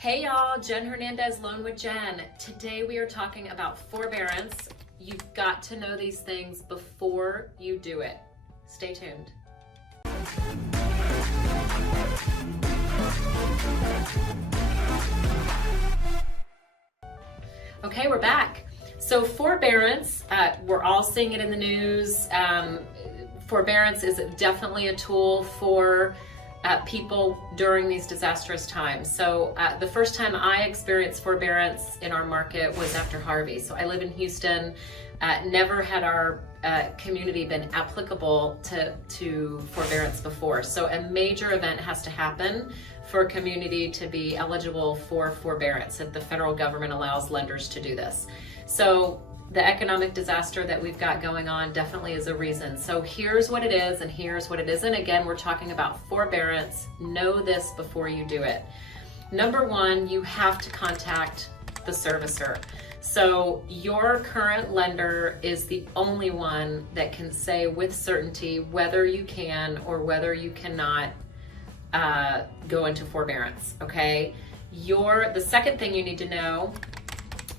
Hey y'all, Jen Hernandez, Loan with Jen. Today we are talking about forbearance. You've got to know these things before you do it. Stay tuned. Okay, we're back. So forbearance, we're all seeing it in the news. Forbearance is definitely a tool for people during these disastrous times. So the first time I experienced forbearance in our market was after Harvey. So I live in Houston. Never had our community been applicable to forbearance before. So a major event has to happen for a community to be eligible for forbearance, that the federal government allows lenders to do this. So the economic disaster that we've got going on definitely is a reason. So here's what it is and here's what it isn't. Again, we're talking about forbearance. Know this before you do it. Number one, you have to contact the servicer. So your current lender is the only one that can say with certainty whether you can or whether you cannot go into forbearance, okay? The second thing you need to know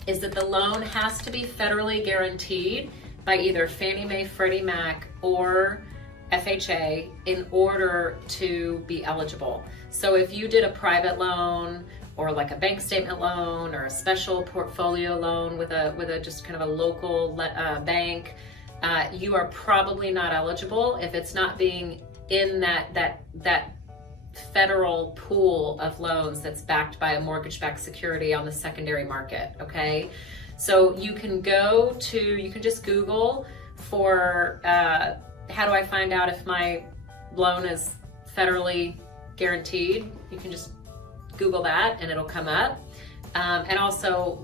is that the loan has to be federally guaranteed by either Fannie Mae, Freddie Mac, or FHA in order to be eligible. So if you did a private loan or like a bank statement loan or a special portfolio loan with a just kind of a local bank, you are probably not eligible if it's not being in that federal pool of loans that's backed by a mortgage-backed security on the secondary market, okay? So you can just Google for, how do I find out if my loan is federally guaranteed? You can just Google that and it'll come up. And also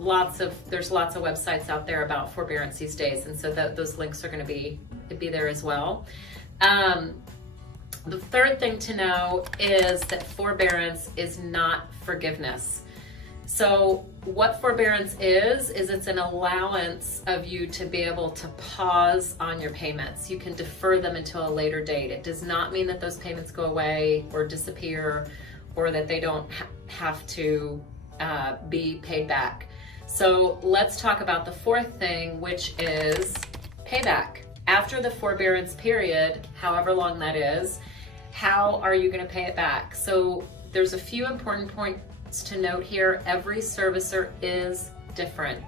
there's lots of websites out there about forbearance these days, and so those links are gonna be there as well. The third thing to know is that forbearance is not forgiveness. So what forbearance is it's an allowance of you to be able to pause on your payments. You can defer them until a later date. It does not mean that those payments go away or disappear or that they don't have to be paid back. So let's talk about the fourth thing, which is payback. After the forbearance period, however long that is, how are you going to pay it back? So there's a few important points to note here. Every servicer is different.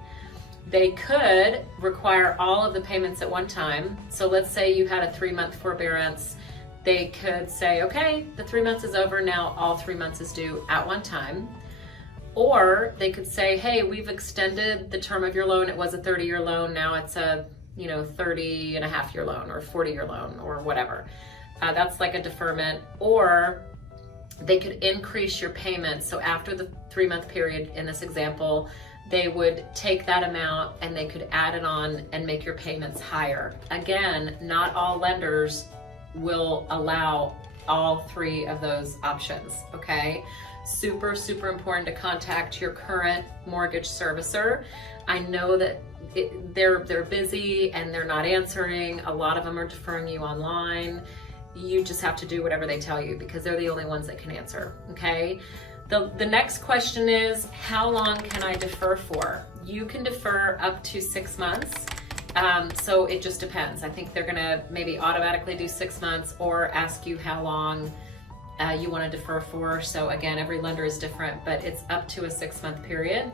They could require all of the payments at one time. So let's say you had a 3-month forbearance. They could say, okay, the 3 months is over, now all 3 months is due at one time. Or they could say, hey, we've extended the term of your loan. It was a 30-year loan, now it's a 30-and-a-half-year loan or 40-year loan or whatever. That's like a deferment. Or they could increase your payments. So after the 3-month period in this example, they would take that amount and they could add it on and make your payments higher. Again, not all lenders will allow all three of those options, okay? Super, super important to contact your current mortgage servicer. I know that they're busy and they're not answering. A lot of them are deferring you online. You just have to do whatever they tell you because they're the only ones that can answer, okay? The next question is, how long can I defer for? You can defer up to 6 months. So it just depends. I think they're gonna maybe automatically do 6 months or ask you how long you wanna defer for. So again, every lender is different, but it's up to a 6-month period.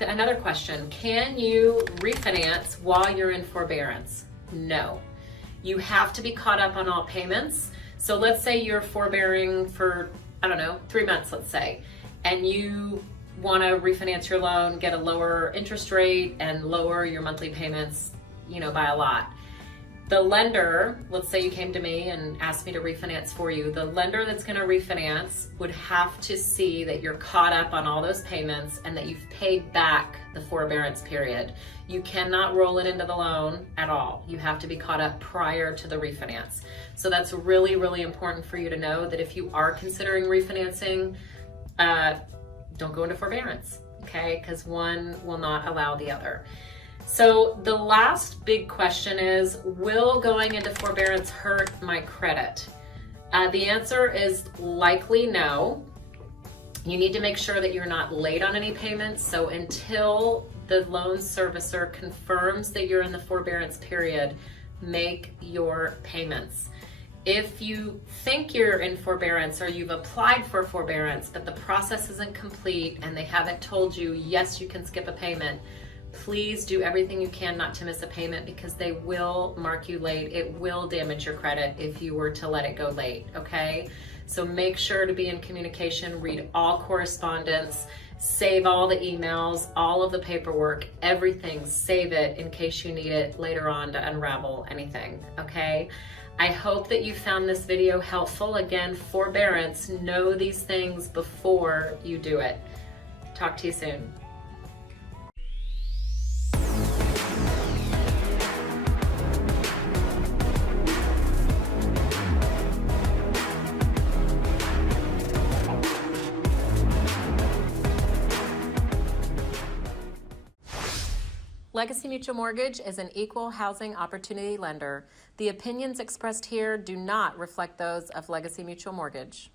Another question, can you refinance while you're in forbearance? No. You have to be caught up on all payments. So let's say you're forbearing for, 3 months, let's say, and you want to refinance your loan, get a lower interest rate and lower your monthly payments, by a lot. The lender, let's say you came to me and asked me to refinance for you, the lender that's going to refinance would have to see that you're caught up on all those payments and that you've paid back the forbearance period. You cannot roll it into the loan at all. You have to be caught up prior to the refinance. So that's really, really important for you to know that if you are considering refinancing, don't go into forbearance, okay? Because one will not allow the other. So the last big question is, will going into forbearance hurt my credit? The answer is likely no. You need to make sure that you're not late on any payments. So until the loan servicer confirms that you're in the forbearance period, make your payments. If you think you're in forbearance or you've applied for forbearance, but the process isn't complete and they haven't told you, yes, you can skip a payment, please do everything you can not to miss a payment, because they will mark you late. It will damage your credit if you were to let it go late, okay? So make sure to be in communication, read all correspondence, save all the emails, all of the paperwork, everything, save it in case you need it later on to unravel anything, okay? I hope that you found this video helpful. Again, forbearance, know these things before you do it. Talk to you soon. Legacy Mutual Mortgage is an equal housing opportunity lender. The opinions expressed here do not reflect those of Legacy Mutual Mortgage.